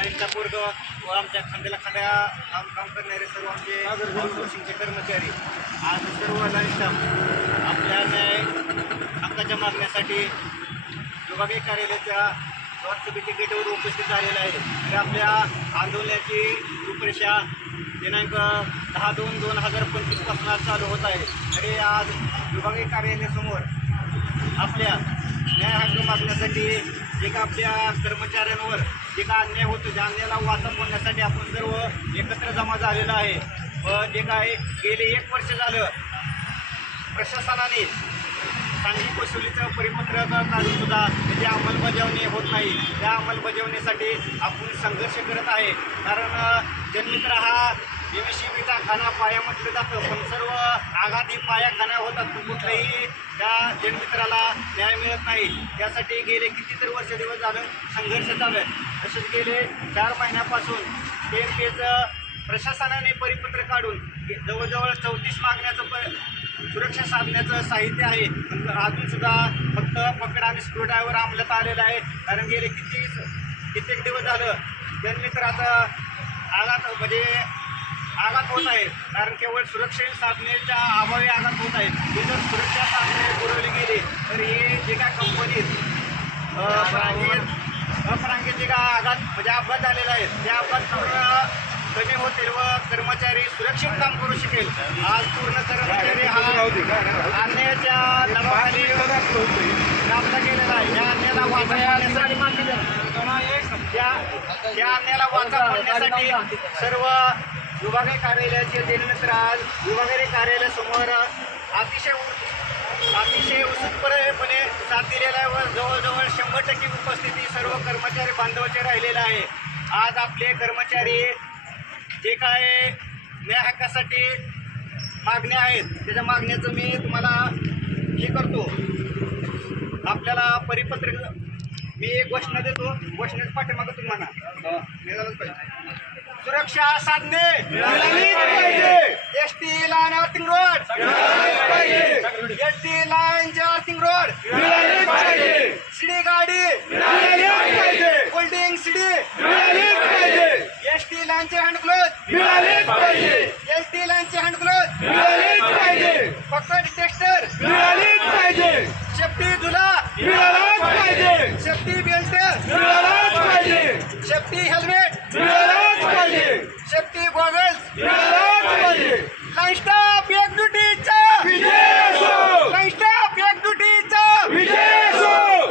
लाईनचा पोरग व आमच्या खांद्याला खांद्या काम काम करणारे सर्व आमचे आउटसोर्सिंगचे कर्मचारी. आज सर्व लाईन स्टाफ आपल्या न्याय हक्काच्या मागण्यासाठी विभागीय कार्यालयाच्या लोकसभेच्या गेटवर उपस्थित झालेला आहे. तर आपल्या आंदोलनाची रूपरेषा दिनांक दहा दोन दोन हजार पंचवीसपासून आज चालू होत आहे. तरी आज विभागीय कार्यालयासमोर आपल्या न्याय हक्क मागण्यासाठी जे का आपल्या कर्मचाऱ्यांवर जे का अन्याय होतो. त्या अन्यायाला वाचवण्यासाठी आपण सर्व एकत्र जमा झालेला आहे. व जे काय गेले एक वर्ष झालं प्रशासनाने सांगली वसुलीचं परिपत्रक काढून सुद्धा त्याची अंमलबजावणी होत नाही. त्या अंमलबजावणीसाठी आपण संघर्ष करत आहे. कारण जन्मित्र हा विमिशिमीचा खाना पाया म्हटलं जातं पण सर्व आघाती पाया खाना होतात. कुठलंही कुठल्याही त्या जनमित्राला न्याय मिळत नाही. त्यासाठी गेले कितीतरी वर्ष दिवस झालं संघर्ष चालू आहे. तसेच गेले चार महिन्यापासून ते पेचं प्रशासनाने परिपत्र काढून जवळजवळ चौतीस मागण्याचं प सुरक्षा साधण्याचं साहित्य आहे. पण अजून सुद्धा फक्त पकड आणि स्क्रू ड्रायव्हर अंमलात आलेला आहे. कारण गेले किती कित्येक दिवस झालं जनमित्राचं आघात म्हणजे आघात होत आहे. कारण केवळ सुरक्षित साधनेच्या अभावी आघात होत आहे. ही जर सुरक्षा साधने पुरवली गेली तर हे जे काय कंपनीत अपरांगीत अपरांगीत जे काय आघात म्हणजे अपघात झालेला आहे त्या अपघात पूर्ण कमी होतील व कर्मचारी सुरक्षित काम करू शकेल. आज पूर्ण कर्मचारी हा अन्यायाच्या दबावाखाली कामला गेलेला आहे. या अन्यायाला वाचा या या अन्यायाला वाचा फोडण्यासाठी सर्व विभागीय कार्यालयाचे दिनमित्र आज विभागीय कार्यालयासमोर अतिशय उ- अतिशय उत्सुकपणे साथ दिलेला आहे व जवळजवळ शंभर टक्के उपस्थिती सर्व कर्मचारी बांधवाचे राहिलेला आहे. आज आपले कर्मचारी जे काय न्याय हक्कासाठी मागण्या आहेत त्याच्या मागण्याचं मी तुम्हाला हे करतो. आपल्याला परिपत्रक मी एक घोषणा देतो. घोषणेच्या पाठीमागं तुम्ही म्हणा मिळालंच हो, पाहिजे. सुरक्षा साधने S T line earthing rod S T लाईनच्या अर्थिंग रोड शिडी गाडी होल्डिंग शिडी एस टी लाईनचे हँड ग्लोज एस टी लाईनचे हँड ग्लोज पकड टेस्टर सेफ्टी झुला safety belt safety helmet safety goggles line staff एक ड्युटीचा लाईन स्टाफ एक ड्युटीचा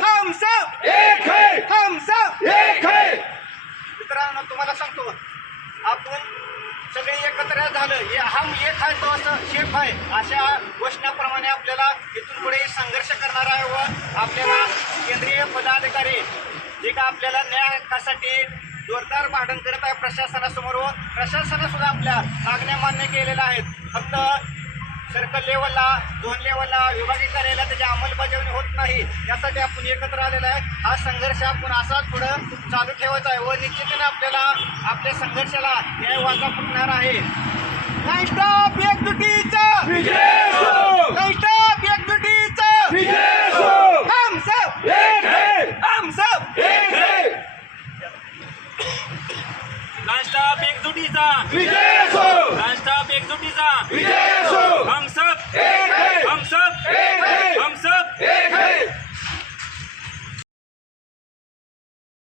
हम सब हम सब मित्रांनो तुम्हाला सांगतो. आपण सगळे एकत्र झालं हे हम एक आहे तो असं शेफ आहे. अशा घोषणाप्रमाणे आपल्याला इथून पुढे संघर्ष करणार आहे व आपल्याला केंद्रीय पदाधिकारी जे का आपल्याला न्यायासाठी जोरदार भांडण करत आहे प्रशासनासमोर व प्रशासनासुद्धा आपल्या मागण्या मान्य केलेल्या आहेत. फक्त सर्कल लेवलला झोन लेवलला विभागीय कार्यालयाला त्याची अंमलबजावणी होत नाही. यासाठी आपण एकत्र आलेला आहे. हा संघर्ष आपण असाच पुढं चालू ठेवायचा आहे व निश्चितीने आपल्याला आपल्या संघर्षाला न्याय वाचा फुटणार आहे. नाही स्टॉप एक दुटीचा. नाही स्टॉप एक दुटीचा. हम सब. हम सब. नाश्ता एकजुटीचा एकजुटीचा